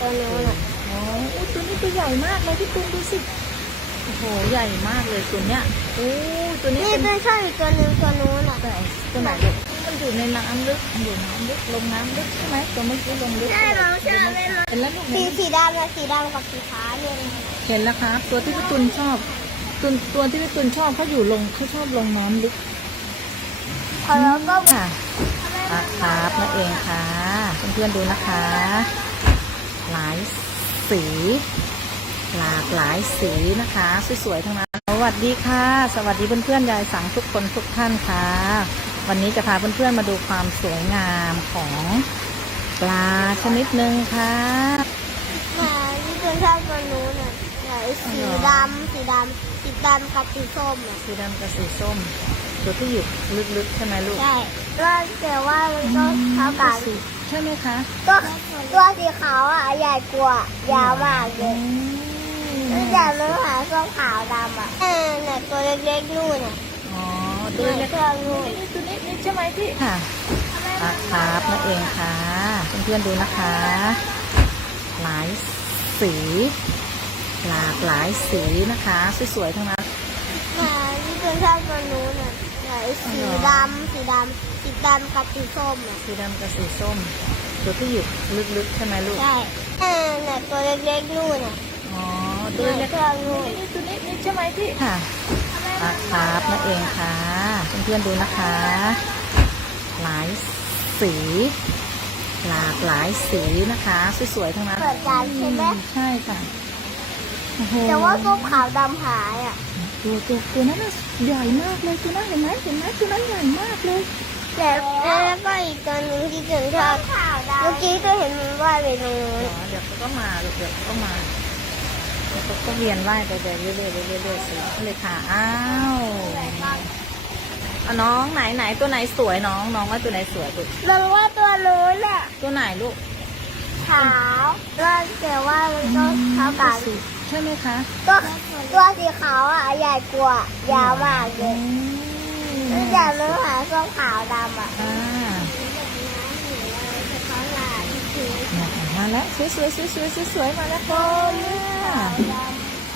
ตัวนู้นอะอ๋ออุ๊ยตัวนี้ตัวใหญ่มากเลยพี่ตุ้มดูสิ โอ้โห ใหญ่มากเลยตัวเนี้ยโอ้ตัวนี้นี่เป็นตัวชอบอีกตัวหนึงตัวนู้นอะตัวไหนตัวไหนลูกมันอยู่ในน้ำลึกมันอยู่น้ำลึกลงน้ำลึกใช่ไหมตัวเมื่อกี้ลงลึกใช่เราใช่เราเห็นแล้วลูกสีเห็นสีดำนะสีดำกับสีฟ้าเนี่ยเห็นแล้วครับตัวที่พี่ตุนชอบตัวตัวที่พี่ตุนชอบเขาอยู่ลงเขาชอบลงน้ำลึกพอแล้วก็ค่ะปลาคาร์ฟนั่นเองค่ะเพื่อนๆดูนะคะ หลายสี หลากหลายสีนะคะ สวยๆทั้งนั้นสวัสดีค่ะ สวัสดีเพื่อนๆยายสังทุกคนทุกท่านค่ะ วันนี้จะพาเพื่อนๆมาดูความสวยงามของปลาชนิดหนึ่งค่ะมาที่ตัวชอบตัวนู้นอะไหนสีดำสีดำสีดำกับสีส้มอะสีดำกับสีส้มตัวที่อยู่ลึกๆใช่ไหมลูกใช่ก็แต่ว่ามันก็เท่ากัน ใช่ไหมคะตัวตัวสีขาวอะใหญ่กว่ายาวมากเลอืยมแล้วจากเนื้อหาส้มขาวดำอะเออเนี่ยตัวเล็กๆนู่นอะอ๋อตัตัววเล็เล็กกๆนู่นตัวนี้นี่ใช่ไหมพี่ค่ะปลาคาร์ฟนั่นเองค่ะเพื่อนๆดูนะคะ หลายสี หลากหลายสีนะคะ สวยๆทั้งนั้นมาที่ตัวชอบตัวนู้นอะไหน สีดำสีดำสีดำกับสีส้มอะสีดำกับสีส้ม ตัวที่อยู่ลึกๆใช่ไหมลูก ใช่เออเนี่ยตัวเล็กๆนู่นอะอ๋อ ตัตัววเล็เล็กกๆนู่นตัวนี้นี่ใช่ไหมพี่ค่ะปลาคาร์ฟนั่นเองค่ะ เพื่อนๆดูนะคะ หลายสี หลากหลายสีนะคะ สวยๆทั้งนั้นเปิดการใช่ไหมใช่ค่ะโอ้โหแต่ว่าส้มขาวดำหายอะ ตัวตัวตัวนั้นน่ะใหญ่มากเลยตัวนั้นเห็นไหมเห็นไหมตัวนั้นใหญ่มากเลยแต่แล้วก็อีกตัวหนึงที่ถึงชอบเมื่อกี้ตัวเห็นมันว่ายไปตรงนู้นอ๋อเดี๋ยวเขาก็มาลูกเดี๋ยวเขาก็มาเดี๋ยวเขาก็เวียนว่ายไปเรื่อยๆเรื่อยๆเรื่อยๆสิเลยค่ะอ้าวเอาน้องไหนไหนตัวไหนสวยน้องน้องว่าตัวไหนสวยลูกมันว่าตัวนู้นอะตัวไหนลูกขาวแล้วแต่ว่ามันก็เท่ากัน ใช่ไหมคะตัวตัวสีขาวอะใหญ่กว่ายาวมากเลอืยมแล้วจากเนื้อหาส้มขาวดำอะอ่าเขาหลานคือเนี่ยมาแล้วสวยสวยสวยสวยสวยสวยมาแล้วค่ะ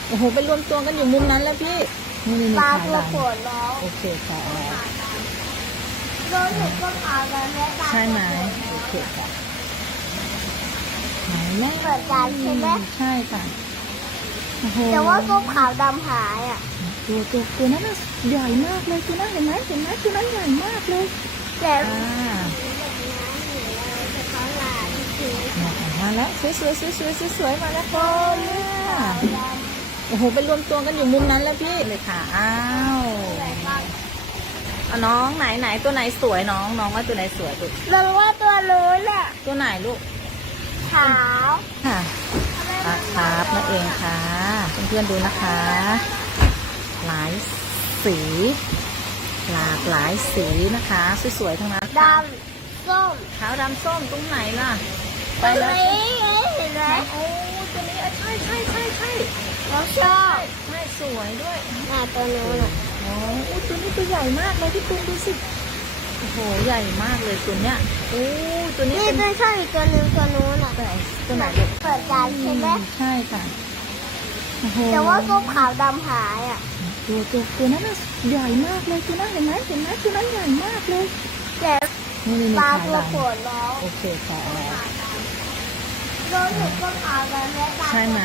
โอ้โหไปรวมตัวกันอยู่มุมนั้นแล้วพี่นี่นี่ปนี่ลาถ่ายตัวหลังโขนแล้วโอเคค่ะโดนเห็นส้มขาวดำแล้วปลาใช่ไหมโอเคค่ะไหนแม่เปิดการใช่ไหมใช่ค่ะ โอ้โหแต่ว่าส้มขาวดำหายอะตัวตัวตัวนั้นน่ะใหญ่มากเลยตัวนั้นเห็นไหมเห็นไหมตัวนั้นใหญ่มากเลยแต่อ่าเขาหลานคือเนี่ยมาแล้วสวยสวยสวยสวยสวยสวยมาแล้วค่ะโอ้โหไปรวมตัวกันอยู่มุมนั้นแล้วพี่เลยค่ะอ้าวเอาน้องไหนไหนตัวไหนสวยน้องน้องว่าตัวไหนสวยลูกมันว่าตัวนู้นอะตัวไหนลูกขาวค่ะ ปลาคาร์ฟนั่นเองค่ะ เพื่อนๆดูนะคะ หลายสี หลากหลายสีนะคะ สวยๆทั้งนั้นดำส้มขาวดำส้มตรงไหนล่ะ ไปเลยเห็นไหมโอ้ตัวนี้อะใช่ใช่ใช่ใช่เราชอบใช่สวยด้วยหน้าตัวนู้นอะโอ้ตัวนี้ตัวใหญ่มากเลยพี่ตุ้มดูสิ โอ้โหใหญ่มากเลยตัวเนี้ยโอ้ตัวนี้นี่เป็นตัวชอบอีกตัวหนึงตัวนู้นอะตัวไหนตัวไหนลูกเปิดการใช่ไหมใช่ค่ะโอ้โหแต่ว่าส้มขาวดำหายอะตัวตัวตัวนั้นน่ะใหญ่มากเลยตัวนั้นเห็นไหมเห็นไหมตัวนั้นใหญ่มากเลยแต่นี่นี่ปลาถ่ายตัวหลังโขนแล้วโอเคค่ะโดนเห็นส้มขาวดำแล้วปลาใช่ไหม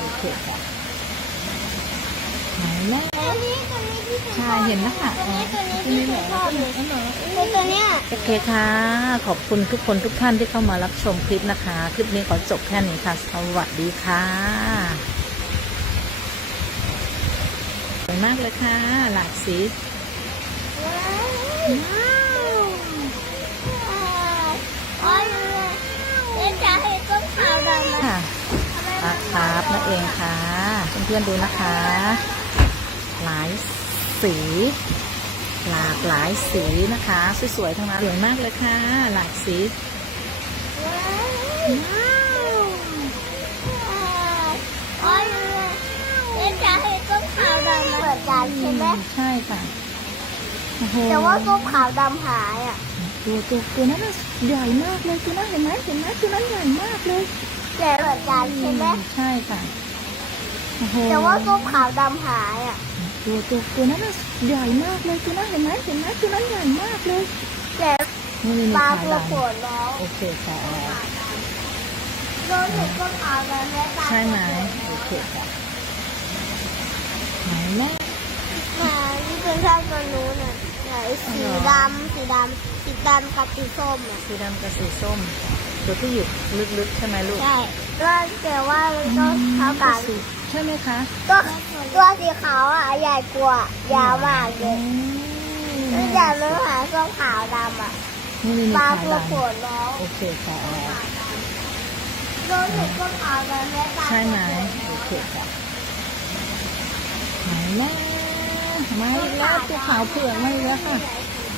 โอเคค่ะไหนแม่ ตัวนี้ตัวนี้ที่ฉันชใช่อบเห็นแล้วค่ะตัวนี้ตัวนี้ที่ฉันชอบเลยอ๋อเหรอคือตัวเนี้ยโอเคค่ะ ขอบคุณทุกคนทุกท่านที่เข้ามารับชมคลิปนะคะ คลิปนี้ขอจบแค่นี้ค่ะ สวัสดีค่ะสวยมากเลยค่ะ หลากสีว้าวว้าวอ๋อเล่นจะเห็นส้มขาวดำนะค่ะปลาคาร์ฟนั่นเองค่ะ เพื่อนๆดูนะคะ หลาย สี หลากหลายสีนะคะสวยๆทั้งนั้นสวยมากเลยค่ะ หลากสีว้าวว้าวอ๋อเล่นจะเห็นส้มขาวดำนะเปิดการใช่ไหมใช่ค่ะโอ้โหแต่ว่าส้มขาวดำหายอะตัวตัวตัวนั้นน่ะใหญ่มากเลยตัวนั้นเห็นไหมเห็นไหมตัวนั้นใหญ่มากเลยแใหญ่เหมือนกันใช่ไหมใช่ค่ะโอ้โหแต่ว่าส้มขาวดำหายอะ ตัวตัวตัวนั้นน่ะใหญ่มากเลยตัวนั้นเห็นไหมเห็นไหมตัวนั้นใหญ่มากเลยแต่นี่นี่ปลาขาตัวหลังโขนแล้วโอเคค่ะโดนเห็นส้มขาวดำแล้วปลาใช่ไหมโอเคค่ะไหนแม่มาที่เป็นชอบตัวนู้นอะใหญ่สีดำสีดำสีดำกับสีส้มอะสีดำกับสีส้มตัวที่อยู่ลึกๆใช่ไหมลูกใช่ก็แต่ว่ามันก็เท่ากันสี ใช่ไหมคะก็ตัวสีขาวอะใหญ่กว่ายาวมากเลอืยมมันจะเนื้อหาส้มขาวดำอะนี่นี่ปลาขาตัหวลังโขนแล้วโอเคค่ะโดนเห็นส้มขาวดำแล้วปลาใช่ไหมโอเคค่ะไหนแม่มาอีกแล้วตัวขาวเผือกมาอีกแล้วค่ะ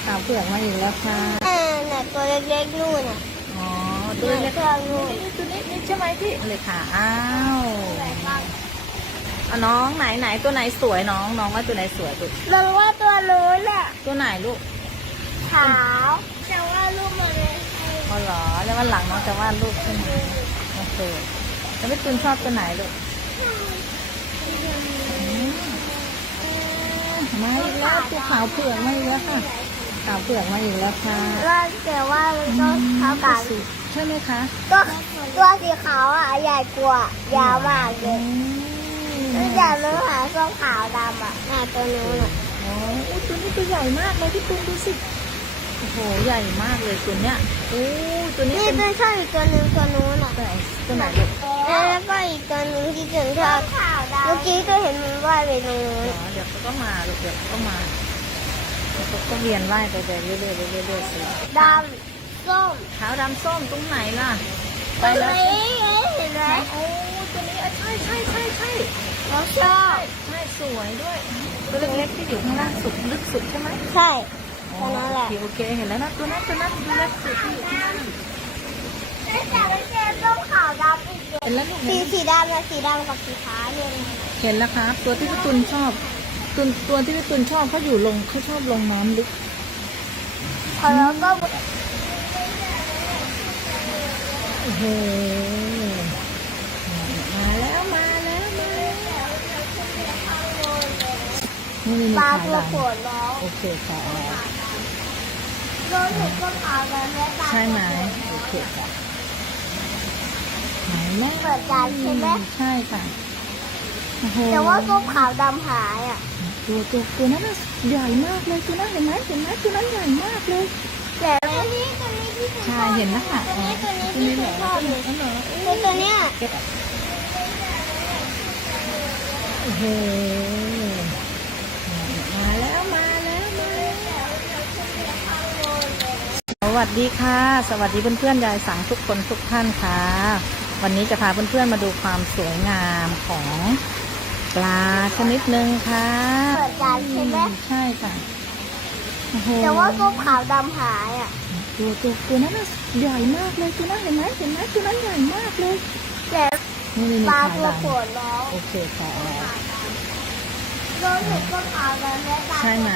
ขาวเผือกมาอีกแล้วค่ะเออน่ะตัวเล็กๆนู่นอะอ๋อตัวเล็กตัวนู่นนี่ตัวนี้นี่ใช่ไหมพี่เลยค่ะอ้าวเอาน้องไหนไหนตัวไหนสวยน้อง น้องว่าตัวไหนสวยตัวมันว่าตัวนู้นอะตัวไหนลูกขาวแต่ว่าลูกมันเลยพอเหรอแล้ววันหลังน้องจะวาดรูปใช่ไหมโอเคแล้วพี่ตุนชอบตัวไหนลูกอืมมาอีกแล้วตัวขาวเผือกมาอีกแล้วค่ะขาวเผือกมาอีกแล้วค่ะว่าแต่ว่ามันก็เท่ากันสีใช่ไหมคะก็ตัวสีขาวอะใหญ่กว่ายาวมากเลอืยมมั นจะเนื้อหาส้มขาวดำอะน่ะตัวนู้นอะอ๋ออุ๊ยตัวนี้ตัวใหญ่มากเลยพี่ตุนดูสิ โอ้โห ใหญ่มากเลยตัวเนี้ยโอ้ตัวนี้นี่เป็นเป็นชอบอีกตัวหนึ่งตัวนู้นอะตัวไหนตัวไหนลูกแล้วก็อีกตัวหนึ่งที่ถึงชอบเมื่อกี้ก็เห็นมันว่ายไปตรงนู้นอ๋อเดี๋ยวเขาก็มาลูกเดี๋ยวเขาก็มาเดี๋ยวเขาก็เวียนว่ายไปไปเรื่อยๆเรื่อยๆเรื่อยๆสิดำส้มขาวดำส้มตรงไหนล่ะ ไปตัวแล้วนี้เห็นไหมโอ้ตัวนี้อะ ใช่ใช่ใช่ใช่เราชอบใช่สวยด้วยตัวเล็กๆที่อยู่ข้างล่างสุดลึกสุดใช่ไหมใช่ตัวนั้นแหละโอเคโอเคเห็นแล้วนะตัวนั้นตัวนั้นตัวเล็กสุดที่อยู่ข้างล่างแต่ไม่ใช่ส้มขาวดำอีกเห็นแล้วลูกสีสีดำนะสีดำกับสีฟ้าเนี่ยเห็นแล้วครับตัวที่พี่ตุนชอบตัวตัวที่พี่ตุนชอบเขาอยู่ลงเขาชอบลงน้ำลึกพอแล้วก็โอ้โหมาแล้วมาแล้วมาแล้ว นี่นี่ปลาขาตัวหลังโขนแล้วโอเคค่ะโดนเห็นส้มขาวดำแล้วปลาใช่ไหมโอเคค่ะไหนแม่เหมือนกันใช่ไหมใช่ค่ะโอ้โหแต่ว่าส้มขาวดำหายอะตัวตัวตัวนั้นน่ะใหญ่มากเลยตัวนั้นเห็นไหมเห็นไหมตัวนั้นใหญ่มากเลยแต่ตัวนี้ตัวนี้ที่ผมใช่เห็นแล้วค่ะตัวนี้ตัวนี้ที่ผมชอบเลยอ๋อเหรอคือตัวเนี้ยเก็บอะโอ้โหมาแล้วมาแล้วมาแล้วส วัสดีค่ะ สวัสดีเพื่อนๆยายสังทุกคนทุกท่านค่ะ วันนี้จะพาเพื่อนๆมาดูความสวยงามของปลาชนิดหนึ่งค่ะเหมือนกันใช่ไหมใช่ค่ะโอ้โหแต่ว่าส้มขาวดำหายอะตัวตัวตัวนั้นน่ะใหญ่มากเลยตัวนั้นเห็นไหมเห็นไหมตัวนั้นใหญ่มากเลยแต่นี่นี่ปลาขาตัหวลังโขนแล้วโอเคค่ะโดนเห็นส้มขาวดำแล้วปลาใช่ไหม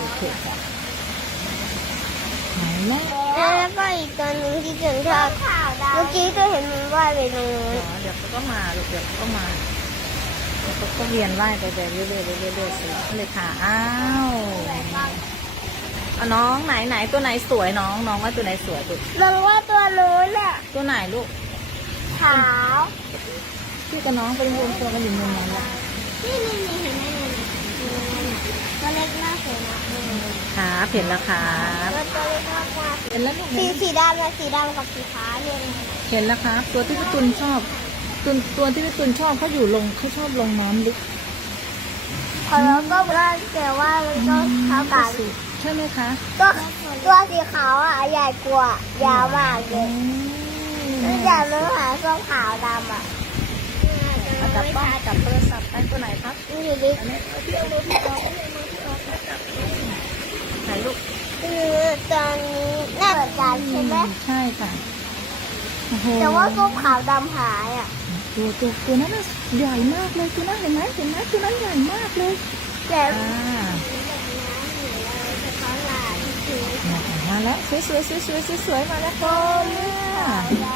โอเคค่ะไหน แม่แล้วก็อีกตัวหนึ่งที่ถึงชอบเมื่อกี้ก็เห็นมันว่ายไปตรงนู้นอ๋อเดี๋ยวเขาก็มาลูกเดี๋ยวเขาก็มาเดี๋ยวเขาก็เวียนว่ายไปไปเรื่อยๆเรื่อยๆเรื่อยๆสิเลยค่ะอ้าวเอาน้องไหนไหนตัวไหนสวยน้องน้องว่าตัวไหนสวยลูกมันว่าตัวนู้นอะตัวไหนลูกขาวพี่กับน้องเป็นรวมตัวกันอยู่มุมนั้นแหละนี่นี่นี่เห็นไหมนี่ตัวเล็กมากเลยนะ ครับเห็นแล้วครับตัวตัวเล็กมากมากเห็นแล้วลูกสีเห็นสีดำนะสีดำกับสีฟ้าเนี่ยเห็นแล้วครับ ตัวที่พี่ตุนชอบตัวตัวที่พี่ตุนชอบเขาอยู่ลงเขาชอบลงน้ำลึกพอแล้วก็ว่าแต่ว่ามันก็เท่ากัน ใช่ไหมคะก็ตัวสีขาวอะใหญ่กว่ายาวมากเลอืยมมันจะเนื้อหาส้มขาวดำอะเอาจับบ้านจับโทรศัพท์ไปตัวไหนครับ นี่ดิ อันนี้พี่เอามือพี่เอาไหนลูก คือตอนนี้น่าเหมือนกันใช่ไหมใช่ค่ะโอ้โหแต่ว่าส้มขาวดำหายอะตัวตัวตัวนั้นน่ะใหญ่มากเลยตัวนั้นเห็นไหมเห็นไหมตัวนั้นใหญ่มากเลยแต่อ่าเขาหลานคือมาแล้วสวยสวยสวยสวยสวยสวยมาแล้วค่ะด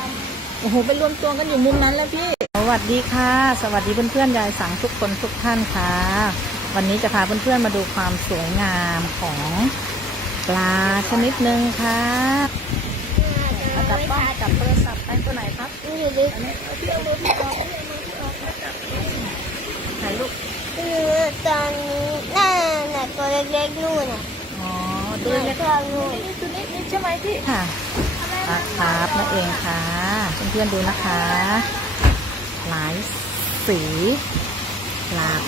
โอ้โหไปรวมตัวกันอยู่มุมนั้นแล้วพี่ สวัสดีค่ะ สวัสดีเพื่อนๆยายสังทุกคนทุกท่านค่ะ วันนี้จะพาเพื่อนๆมาดูความสวยงามของ ปลาชนิดหนึ่งค่ะเอาจับป้องจับโทรศัพท์ไปตัวไหนครับนี่ดูดิอันนี้เอาพี่เอามือพี่ออกพี่เอามือพี่ออกแล้วจับถ่ายรูปคือตอนนี้น่าหนักตัวเล็กๆนู่นน่ะอ๋อตัตัววเล็เล็กกๆนู่นนี่ตัวนี้นี่ใช่ไหมพี่ค่ะปลาคาร์ฟนั่นเองค่ะเพื่อนๆดูนะคะ หลายสีหลาก